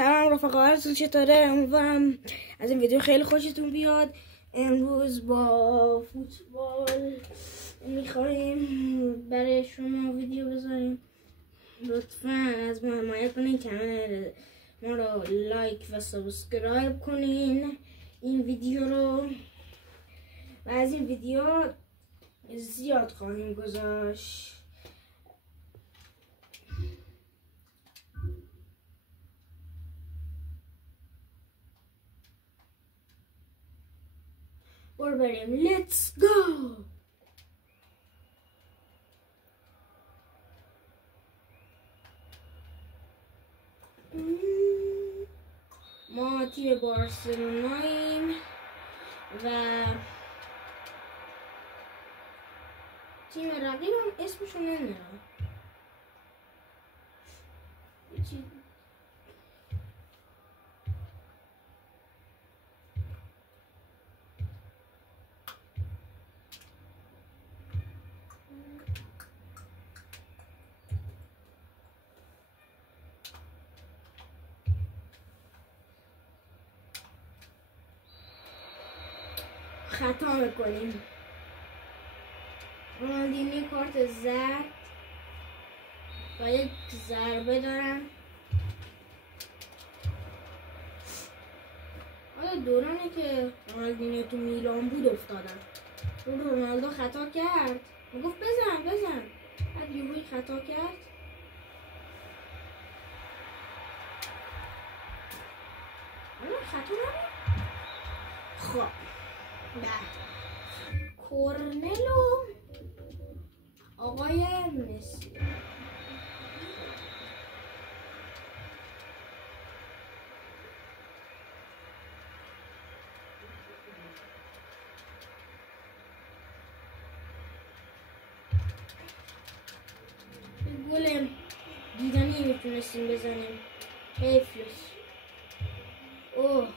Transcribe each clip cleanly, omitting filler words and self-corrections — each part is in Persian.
سلام رفقا، حالتون چطوره؟ امیدوارم از این ویدیو خیلی خوشتون بیاد. امروز با فوتبال میخوایم برای شما ویدیو بذاریم. لطفا از ما حمایت کنین، کانال ما رو لایک و سابسکرایب کنین این ویدیو رو، و از این ویدیو زیاد خواهیم گذاشت. برو بریم، لیتس گو. ما تیم بارسلوناییم و تیم رقیبم اسمشو نمیدونم. خطا میکنیم. رونالدینیو کارت زرد و یک ضربه دارم. حالا دورانی که رونالدینیو تو میلان بود افتادم. رونالدو خطا کرد، میگفت بزن بعد یووی خطا کرد. حالا خطا نبود. خب کورنلو آقای مسی. گل دیدنی میتونستیم بزنیم، حیفش. اوه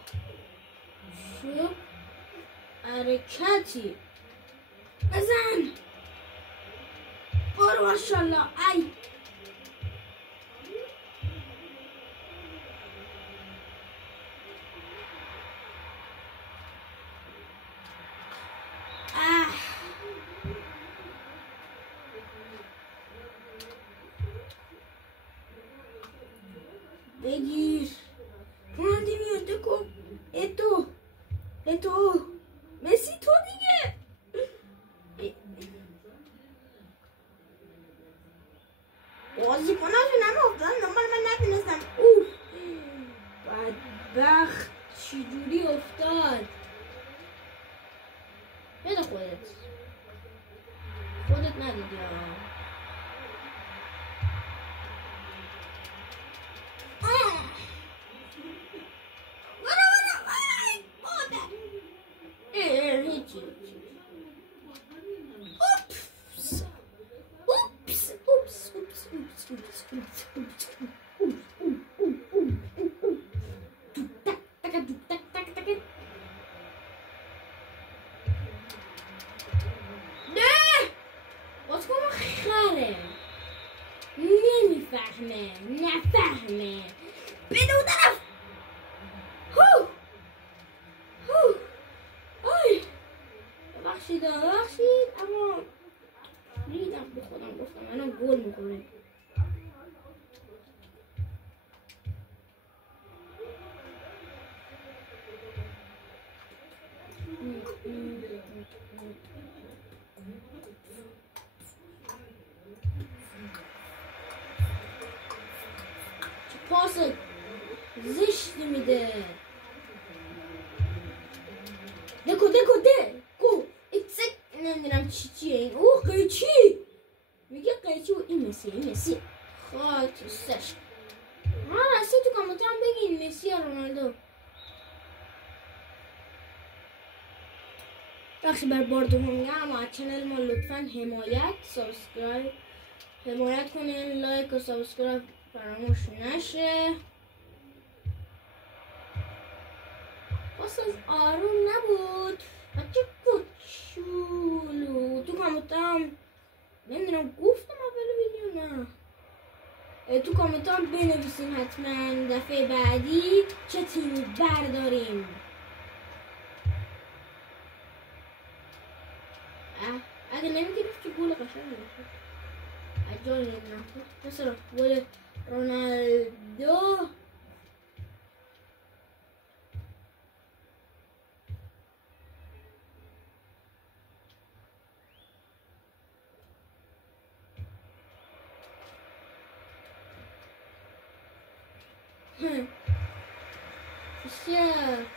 شو حرکتی، بزن. برو ماشالله. ای بگیر. رونالدینیو دکو اتو مسی تو دیگه. بازی کناشو نمافتن نمال من ندونستم. اوه بدبخت چجوری افتاد. بده خودت ندیدی. نفهمه بده اون طرف. ببخشید اما ریدم به خودم، گفتم منم گل میکنه. پاس زشتی میده. دکو نمیدونم چیه این. اوه قیچی میگه قیچی و این مسی خاطرش. راستی تو کامنت هم بگین مسی یا رونالدو. بخشی بر بار دوم میگم، اما از چنل ما لطفا حمایت کنین، لایک و سابسکرایب فراموش نشه. پاس از آروم نبود بچه کوچولو. تو کامنت هم نمیدونم گفتم اول ویدیو نه. تو کامنت هم بنویسین حتما دفعه بعدی چه تیمی برداریم. اگه نمیگرفت که گل قشنگ میشد. اجازه نمیدونم مثلا گل رونالدو Shit.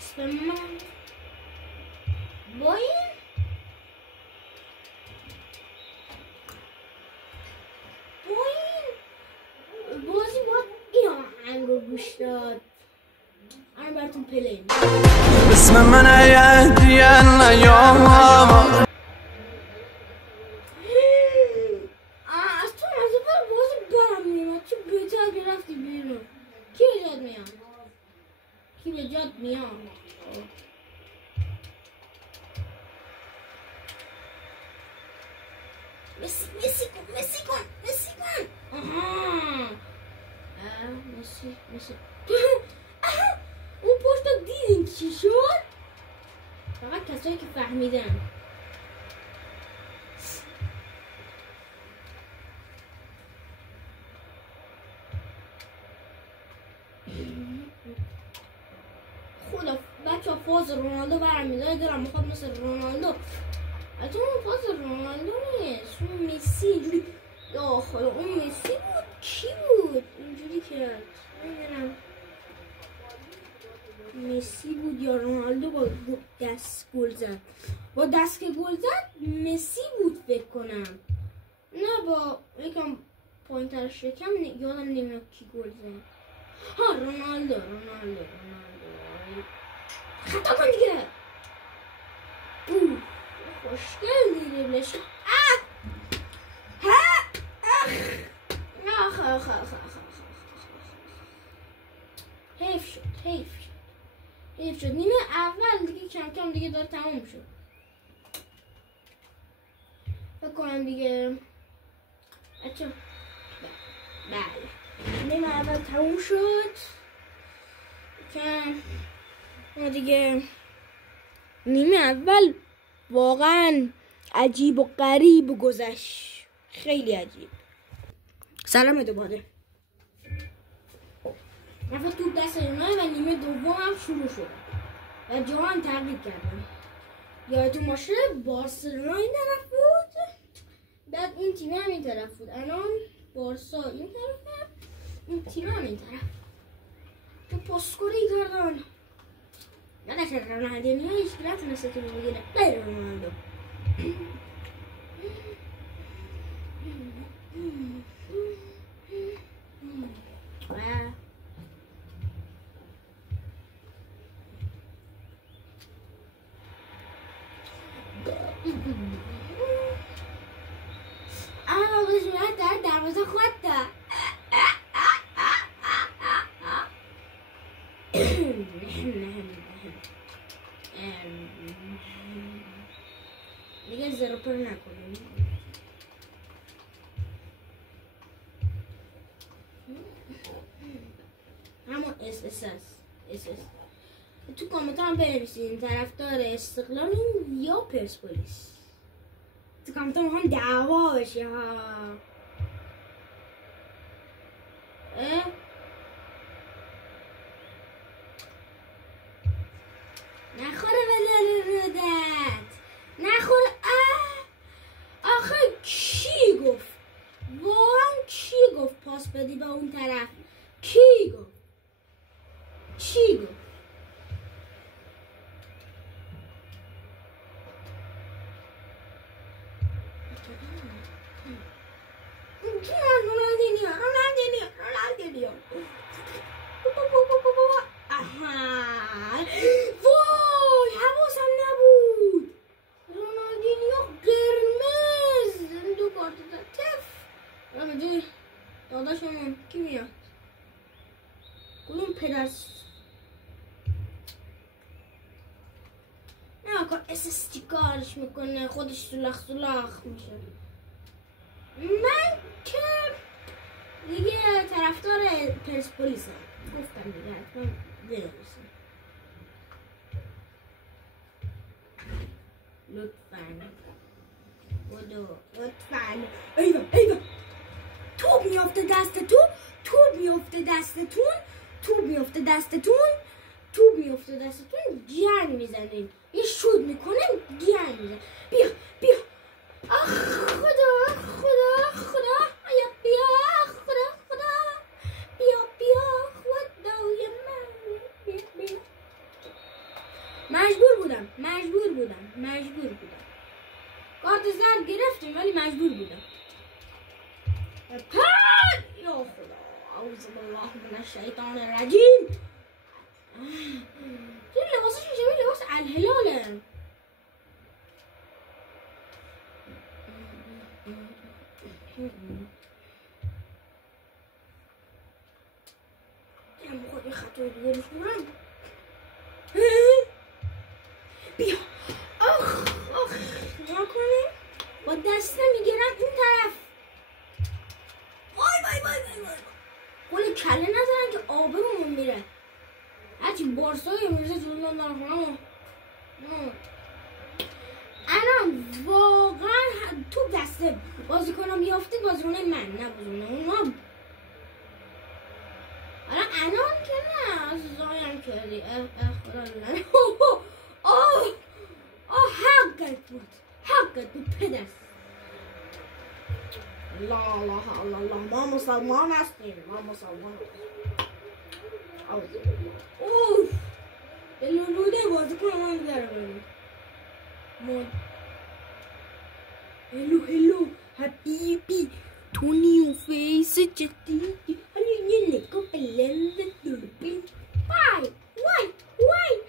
Spam. Boy. بازی باید این آهنگ رو گوش داد. الان براتون پلی اسم من هدیه نیام از تو نزدیک بازی برم میاد. چه بهتر که رفتی بیرون. کی به جاد میاد؟ کی به جاد میاد؟ مسی کن آها مسی اون پشت دیدین چی شد؟ فقط کسایی که فهمیدن. خدا بچه ها فاز رونالدو برمیداره دارم میخواد مثل رونالدو. حتی اون فاز رونالدو نیست اون مسی اینجوری. یا خدا اون مسی بود کی بود اینجوری کرد نمیدونم مسی بود یا رونالدو با دست گل زد. با دست که گل زد مسی بود فکر کنم. نه با یکم پوینتر شکم یادم نمیاد کی گل زد. ها رونالدو خطا کن دیگه. خوشگل دیگه بلش. حیف شد نیمه اول دیگه کم کم دیگه داره تموم شد. فکر کنم دیگه بچه بله نیمه اول تموم شد که دیگه نیمه اول واقعا عجیب و غریب گذشت. خیلی عجیب. سلام دوباره رفت توپ دست اونها و نیمه دوم هم شروع شد و جهان تغییر کردن. یادتون باشه بارسلونا این طرف بود بعد این تیم هم این طرف بود. الان بارسا این طرف این تیم هم این طرف. تو پاسکوری کردن نداشت رونالدینیو هیچ که نتونسته تو بگیره غیر رونالدو. بسم در دروازه خود دا دیگه زرو پر نکنیم. همون اس تو کامنت هم بنویسین طرفدار استقلالین یا پرسپولیس. تو کامنت هم دعوا بشه ها. نخوره به رودت نخوره. آخه کی گفت واقعا کی گفت پاس بدی به اون طرف؟ کی گفت؟ رونالدینیو وای حواسم نبود. رونالدینیو قرمز دو کارت داد. تف کدوم پدر نه کار اسستی کارش میکنه خودش سولاخ میشه. من که دیگه طرفدار پرسپولیسم گفتم دیگه حتما بنویسم لطفاً بدو لطفاً. ایوه توپ میافته دستتون گیرن میزنیم یه شود میکنیم گیرن میزنیم. بیا آخ خدا بیا خدای من بیا. مجبور بودم کارت زرد گرفتیم ولی مجبور بودم. یا خدا اعوذ بالله من الشیطان الرجیم. چه لباسش میشه لباس الهلاله. خود خطای دیگه روش برم. بیا آخ نکنیم با دسته میگیرم اون طرف. وای گل کله نزنن که آبرومون میره. هرچی بارسای میرزه جلو نرخونم. الان واقعا تو دسته بازیکنم بیافتید بازیکنه من نه بازیکنه اونا. الان که نه زایم کردی خدا لعنه. حقت بود پدر. الله ما مسلمان هستیم اوف لولوده بازی کنم من بیاره بریم. هلو حبیبی تونی و فیس جدیدی هنو یه نگاه به لنز دوربین. وای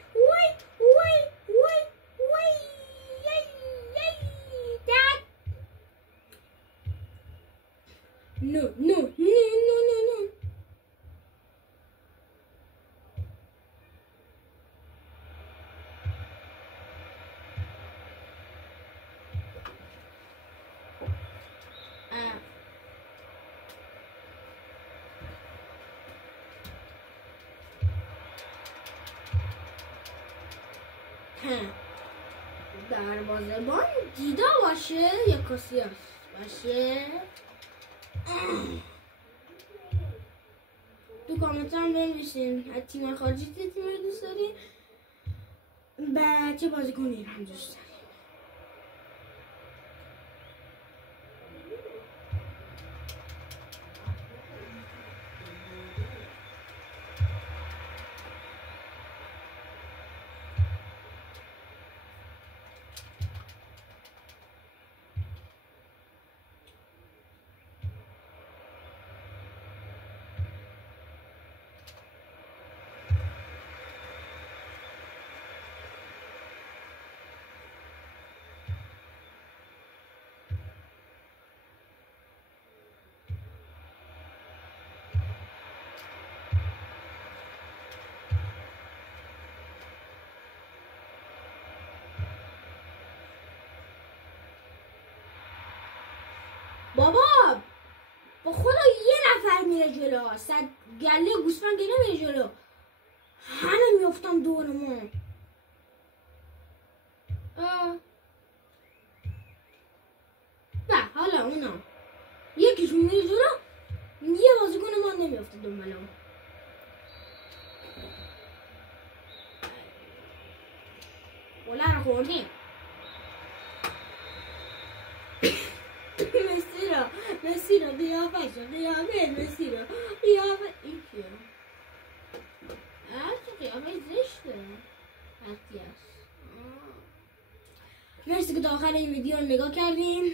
داد No. دروازه‌بان دیدا باشه یا کاسیاس باشه. تو کامنت هم بنویسین از تیم خارجی تیم دوست دارین چه بازیکن ایران دوست دارین. بابا با خدا یه نفر میره جلو. صد گله گوسفند که نمیره جلو. همه میافتم دور ما. حالا اونا یکیشون میره جلو یه بازیکن ما نمیافته دنبالم. گله رو خوردیم. مسی رو قیافه این کیه؟ چه قیافه زشته. مرسی که تا آخر این ویدیو رو نگاه کردین.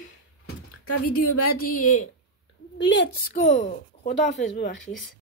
تا ویدیو بعدی لیتس گو. خداحافظ. ببخشید.